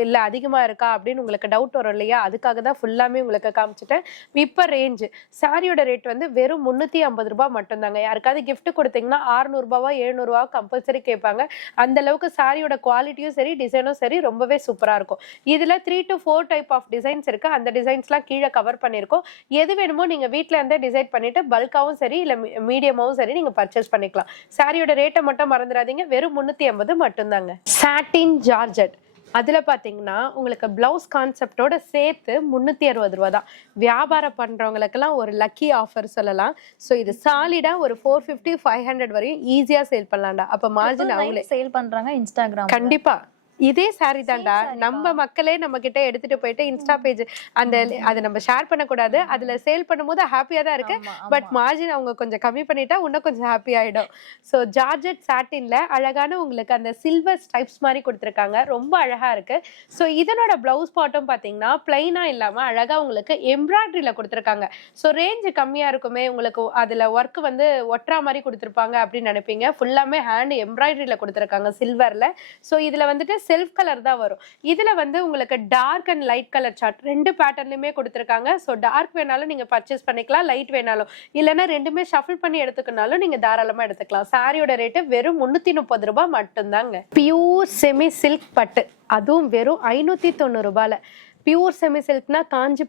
இல்ல அதிகமா இருக்கா அப்படின்னு உங்களுக்கு டவுட் வரும் இல்லையா, அதுக்காக தான் ஃபுல்லாமே உங்களுக்கு காமிச்சிட்டேன். இப்போ ரேஞ்சு சாரியோட ரேட் வந்து வெறும் 350 ரூபாய் மட்டும்தாங்க. யாருக்காவது கிஃப்ட் கொடுத்தீங்கன்னா 600 ரூபாவா 700 ரூபா கம்பல்சரி கேட்பாங்க. அந்த அளவுக்கு சாரியோட குவாலிட்டியும் சரி, டிசைனும் சரி ரொம்பவே சூப்பரா இருக்கும். இதுல 3 to 4 டைப் ஆஃப் டிசைன்ஸ் இருக்கு. அந்த டிசைன்ஸ்லாம் கீழே கவர் பண்ணிருக்கோம். எது வேணுமோ நீங்க வீட்ல இருந்தே டிசைட் பண்ணிட்டு பல்காவும் சரி இல்ல மீடியமாவும் சரி நீங்க பர்ச்சேஸ் பண்ணிக்கலாம். சாரியோட ரேட்டை மட்டும் மறந்துடாதீங்க, வெறும் 350 மட்டும்தாங்க. சாட்டின் ஜார்ஜெட் அதுல பாத்தீங்கன்னா உங்களுக்கு பிளவுஸ் கான்செப்டோட சேர்த்து 360 ரூபா தான். வியாபாரம் பண்றவங்களுக்கெல்லாம் ஒரு லக்கி ஆஃபர் சொல்லலாம். ஸோ இது சாலிடா ஒரு 450 500 வரையும் ஈஸியா சேல் பண்ணலாம்டா. அப்ப மார்ஜின் அவங்களே சேல் பண்றாங்க இன்ஸ்டாகிராம். கண்டிப்பா இதே சாரி தான்டா, நம்ம மக்களே நம்ம கிட்ட எடுத்துட்டு போயிட்டு இன்ஸ்டா பேஜ் அந்த அதை நம்ம ஷேர் பண்ணக்கூடாது, அதுல சேல் பண்ணும்போது ஹாப்பியா தான் இருக்கு. பட் மார்ஜின் அவங்க கொஞ்சம் கம்மி பண்ணிட்டா இன்னும் கொஞ்சம் ஹாப்பி ஆயிடும். ஸோ ஜார்ஜெட் சாட்டின்ல அழகான உங்களுக்கு அந்த சில்வர் ஸ்டைப்ஸ் மாதிரி கொடுத்துருக்காங்க, ரொம்ப அழகா இருக்கு. ஸோ இதனோட பிளவுஸ் பாட்டும் பாத்தீங்கன்னா பிளைனா இல்லாம அழகா உங்களுக்கு எம்ப்ராய்டரியில கொடுத்துருக்காங்க. ஸோ ரேஞ்சு கம்மியா இருக்குமே, உங்களுக்கு அதுல ஒர்க் வந்து ஒட்டுறா மாதிரி கொடுத்துருப்பாங்க அப்படின்னு நினைப்பீங்க. ஃபுல்லாமே ஹேண்ட் எம்ப்ராய்டரியில கொடுத்துருக்காங்க சில்வர்ல. ஸோ இதுல வந்துட்டு செல்ஃப் கலர் தான் வரும். இதுல வந்து உங்களுக்கு dark and light colour chart ரெண்டு பேட்டர்ன்லயுமே கொடுத்துருக்காங்க. ஸோ டார்க் வேணாலும் நீங்க பர்ச்சேஸ் பண்ணிக்கலாம், லைட் வேணாலும், இல்லைன்னா ரெண்டுமே ஷஃபிள் பண்ணி எடுத்துக்கனாலும் நீங்க தாராளமா எடுத்துக்கலாம். சாரியோட ரேட்டு வெறும் 330 ரூபாய் மட்டும்தாங்க. பியூர் செமி சில்க் பட்டு, அதுவும் வெறும் 590 ரூபாயில. பியூர் செமி சில்க்னா காஞ்சி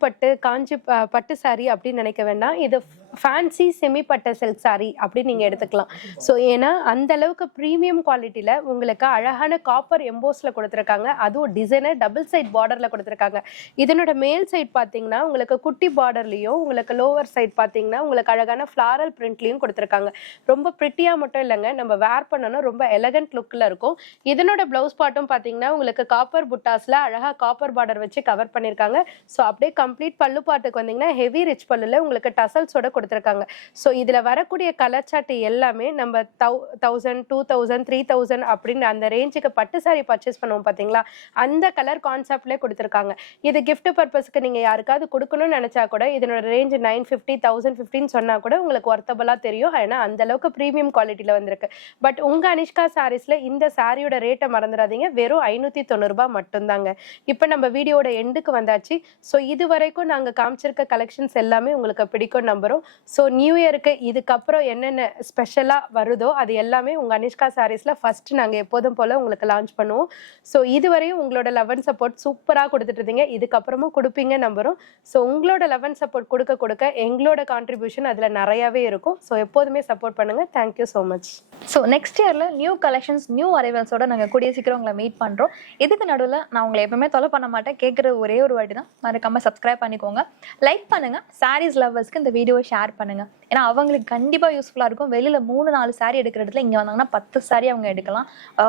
பட்டு சாரி அப்படின்னு நினைக்க வேண்டாம், இது ஃபேன்சி செமி பட்டு சில்க் சாரி அப்படின்னு நீங்க எடுத்துக்கலாம். ஸோ ஏன்னா அந்த அளவுக்கு ப்ரீமியம் குவாலிட்டியில உங்களுக்கு அழகான காப்பர் எம்போஸ்ல கொடுத்துருக்காங்க, அதுவும் டிசைனர் டபுள் சைட் பார்டர்ல கொடுத்துருக்காங்க. இதனோட மேல் சைட் பார்த்தீங்கன்னா உங்களுக்கு குட்டி பார்டர்லயும், உங்களுக்கு லோவர் சைட் பார்த்தீங்கன்னா உங்களுக்கு அழகான ஃபிளாரல் பிரிண்ட்லயும் கொடுத்துருக்காங்க. ரொம்ப பிரிட்டியா மட்டும் இல்லைங்க, நம்ம வேர் பண்ணணும் ரொம்ப எலகன்ட் லுக்ல இருக்கும். இதனோட பிளவுஸ் பார்ட்டும் பார்த்தீங்கன்னா உங்களுக்கு காப்பர் புட்டாஸ்ல அழகா காப்பர் பார்டர் வச்சு கவர் பண்ணிருக்காங்க. ஸோ அப்படியே கம்ப்ளீட் பல்லு பாட்டுக்கு வந்தீங்கன்னா ஹெவி ரிச் பல்லுல உங்களுக்கு டசல்ஸோட கொடுத்துருக்காங்க. ஸோ இதுல வரக்கூடிய கலர் சார்ட் எல்லாமே நம்ம 1000 2000 3000 அப்படின்னு அந்த ரேஞ்சுக்கு பட்டு சாரி பர்ச்சேஸ் பண்ணுவோம் பாத்தீங்களா, அந்த கலர் கான்செப்ட்ல கொடுத்துருக்காங்க. இது கிஃப்ட் பர்பஸ்க்கு நீங்க யாருக்காவது கொடுக்கணும்னு நினைச்சா கூட இதனோட ரேஞ்ச் 950 1050 சொன்னா கூட உங்களுக்கு ஒர்த்தபிளா தெரியும். ஏன்னா அந்த அளவுக்கு ப்ரீமியம் குவாலிட்டியில வந்திருக்கு. பட் உங்க அனிஷ்கா சாரீஸ்ல இந்த சாரியோட ரேட்டை மறந்துடாதீங்க, வெறும் 590 ரூபாய் மட்டும்தாங்க. இப்போ நம்ம வீடியோட எண்டுக்கு வந்தாச்சு. ஸோ இது வரைக்கும் நாங்கள் காமிச்சிருக்க கலெக்ஷன்ஸ் எல்லாமே உங்களுக்கு பிடிக்கும் நம்புறோம். ஸோ நியூ இயருக்கு இதுக்கப்புறம் என்னென்ன ஸ்பெஷலாக வருதோ அது எல்லாமே உங்கள் அனிஷ்கா சாரீஸில் ஃபர்ஸ்ட் நாங்கள் எப்போதும் போல் உங்களுக்கு லான்ச் பண்ணுவோம். ஸோ இதுவரையும் உங்களோட லவ் அண்ட் சப்போர்ட் சூப்பராக கொடுத்துட்டு இருந்தீங்க, இதுக்கப்புறமும் கொடுப்பீங்க நம்புறோம். ஸோ உங்களோட லவ் அண்ட் சப்போர்ட் கொடுக்க எங்களோட கான்ட்ரிபியூஷன் அதில் நிறையாவே இருக்கும். ஸோ எப்போதுமே சப்போர்ட் பண்ணுங்க. Thank you so much. So next இயரில் நியூ கலெக்ஷன்ஸ் நியூ அரைவல்ஸோட நாங்கள் கூடிய சீக்கிரம் உங்களை மீட் பண்ணுறோம். இதுக்கு நடுவில் நான் உங்களை எப்பவுமே தொலை பண்ண மாட்டேன், கேட்குற ஒரே ஒரு வாட்டி தான், மறக்காம சப்ஸ்கிரைப் பண்ணிக்கோங்க, லைக் பண்ணுங்க, சாரீஸ் லவர்ஸ்க்கு இந்த வீடியோவை ஷேர் பண்ணுங்க. ஏன்னா அவங்களுக்கு கண்டிப்பாக யூஸ்ஃபுல்லாக இருக்கும். வெளியில் 3-4 சாரீ எடுக்கிற இடத்துல இங்கே வந்தாங்கன்னா 10 சாரீ அவங்க எடுக்கலாம்.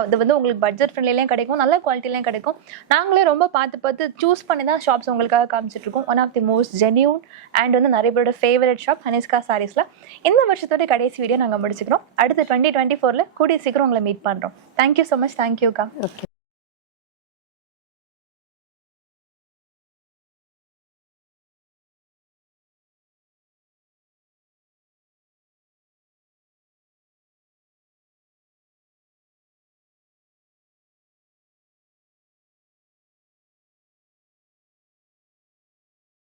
இது வந்து உங்களுக்கு பட்ஜெட் ஃப்ரெண்ட்லிலையும் கிடைக்கும், நல்ல குவாலிட்டிலையும் கிடைக்கும். நாங்களே ரொம்ப பார்த்து சூஸ் பண்ணி தான் ஷாப்ஸ் உங்களுக்காக காமிச்சிட்டு இருக்கோம். One of the most genuine and வந்து நிறைய பேரோட ஃபேவரட் ஷாப் ஹனிஷ்கா சாரீஸில். இந்த வருஷத்தோட கடைசி வீடியோ நாங்கள் முடிச்சுக்கிறோம். அடுத்து 2024 கூடிய சீக்கிரம் உங்களை மீட் பண்ணுறோம். Thank you so much. தேங்க்யூக்கா. ஓகே.